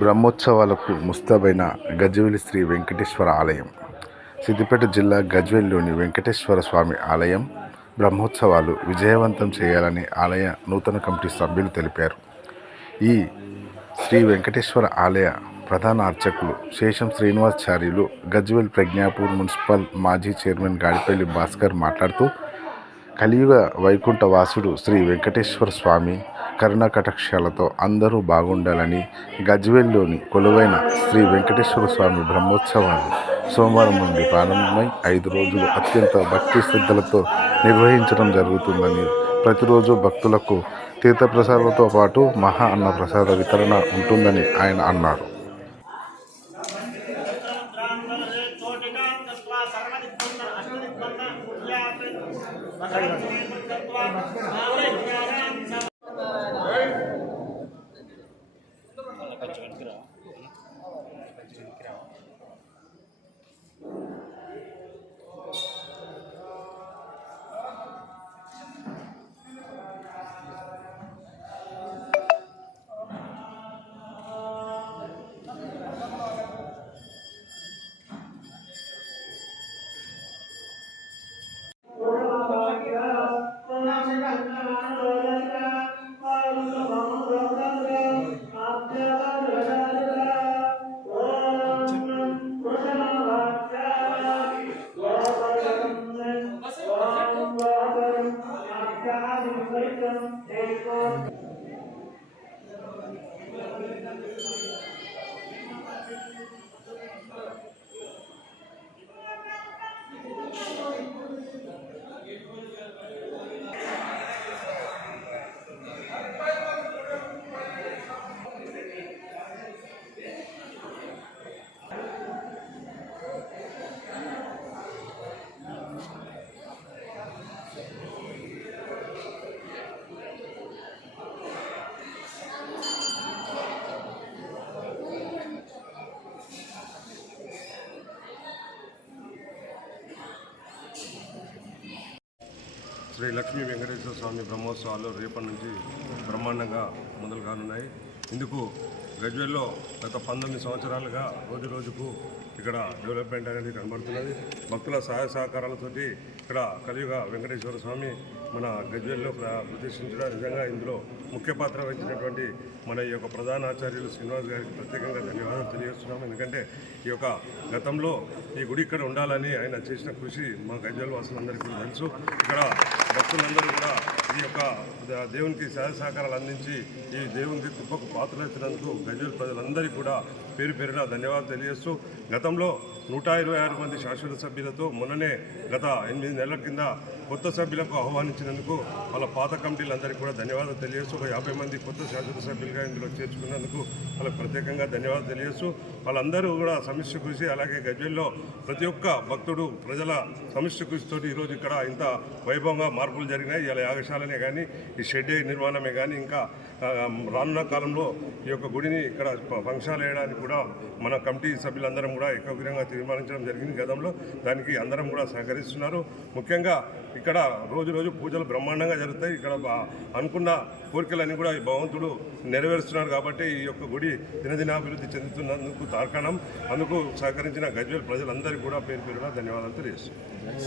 బ్రహ్మోత్సవాలకు ముస్తాబైన గజ్వేల్ శ్రీ వెంకటేశ్వర ఆలయం. సిద్దిపేట జిల్లా గజ్వేల్లోని వెంకటేశ్వర స్వామి ఆలయం బ్రహ్మోత్సవాలు విజయవంతం చేయాలని ఆలయ నూతన కమిటీ సభ్యులు తెలిపారు. ఈ శ్రీ వెంకటేశ్వర ఆలయ ప్రధాన అర్చకులు శేషం శ్రీనివాసాచార్యులు, గజ్వేల్ ప్రజ్ఞాపూర్ మున్సిపల్ మాజీ చైర్మన్ గాడిపల్లి భాస్కర్ మాట్లాడుతూ, కలియుగ వైకుంఠ వాసుడు శ్రీ వెంకటేశ్వర స్వామి కరుణ కటాక్షాలతో అందరూ బాగుండాలని గజ్వేల్లోని కొలువైన శ్రీ వెంకటేశ్వర స్వామి బ్రహ్మోత్సవాలు సోమవారం నుండి ప్రారంభమై 5 రోజులు అత్యంత భక్తి శ్రద్ధలతో నిర్వహించడం జరుగుతుందని, ప్రతిరోజు భక్తులకు తీర్థప్రసాదాలతో పాటు మహా అన్న ప్రసాద వితరణ ఉంటుందని ఆయన అన్నారు. శ్రీ లక్ష్మీ వెంకటేశ్వర స్వామి బ్రహ్మోత్సవాలు రేపటి నుంచి బ్రహ్మాండంగా మొదలు కానున్నాయి. ఇందుకు గజ్వేల్లో గత 19 సంవత్సరాలుగా రోజుకు ఇక్కడ డెవలప్మెంట్ అనేది కనబడుతున్నది. భక్తుల సహాయ సహకారాలతోటి ఇక్కడ కలియుగ వెంకటేశ్వర స్వామి మన గజ్వేల్లో ప్రతిష్ఠించడం నిజంగా ఇందులో ముఖ్య పాత్ర వహించినటువంటి మన ఈ యొక్క ప్రధాన ఆచార్యులు శ్రీనివాస్ గారికి ప్రత్యేకంగా ధన్యవాదాలు తెలియజేస్తున్నాము. ఎందుకంటే ఈ యొక్క గతంలో ఈ గుడి ఇక్కడ ఉండాలని ఆయన చేసిన కృషి మా గజ్వేల్ వాసులందరికీ కూడా తెలుసు. ఇక్కడ భక్తులందరూ కూడా ఈ యొక్క దేవునికి సహాయ సహకారాలు అందించి ఈ దేవునికి గొప్పకు పాత్రలెత్తినందుకు గజ్వేల్ ప్రజలందరికీ కూడా పేరు పేరున ధన్యవాదాలు తెలియజేస్తూ, గతంలో 126 మంది శాశ్వత సభ్యులతో మొన్ననే గత 8 నెలల కింద కొత్త సభ్యులకు ఆహ్వానించినందుకు వాళ్ళ పాత కమిటీలందరికీ కూడా ధన్యవాదాలు తెలియజేస్తూ, ఒక 50 మంది కొత్త శాశ్వత సభ్యులుగా ఇందులో చేర్చుకున్నందుకు వాళ్ళకు ప్రత్యేకంగా ధన్యవాదాలు తెలియజేస్తూ, వాళ్ళందరూ కూడా సమిష్టి కృషి, అలాగే గజ్వేల్లో ప్రతి ఒక్క భక్తుడు ప్రజల సమిష్టి కృషితోటి ఈరోజు ఇక్కడ ఇంత వైభవంగా మార్పులు జరిగినాయి. ఇలా యాగశాలనే కానీ, ఈ షెడ్ నిర్మాణమే కానీ, ఇంకా రానున్న కాలంలో ఈ యొక్క గుడిని ఇక్కడ ఫంక్షన్ వేయడానికి కూడా మన కమిటీ సభ్యులందరం కూడా ఏకగ్రీవంగా తీర్మానించడం జరిగింది గతంలో. దానికి అందరం కూడా సహకరిస్తున్నారు. ముఖ్యంగా ఇక్కడ రోజు పూజలు బ్రహ్మాండంగా జరుగుతాయి. ఇక్కడ అనుకున్న కోరికలన్నీ కూడా ఈ భగవంతుడు నెరవేరుస్తున్నారు. కాబట్టి ఈ యొక్క గుడి దినదినాభివృద్ధి చెందుతున్నందుకు తార్కాణం. అందుకు సహకరించిన గజ్వేల్ ప్రజలందరికీ కూడా పేరు పేరున ధన్యవాదాలు తెలియజేస్తున్నాను.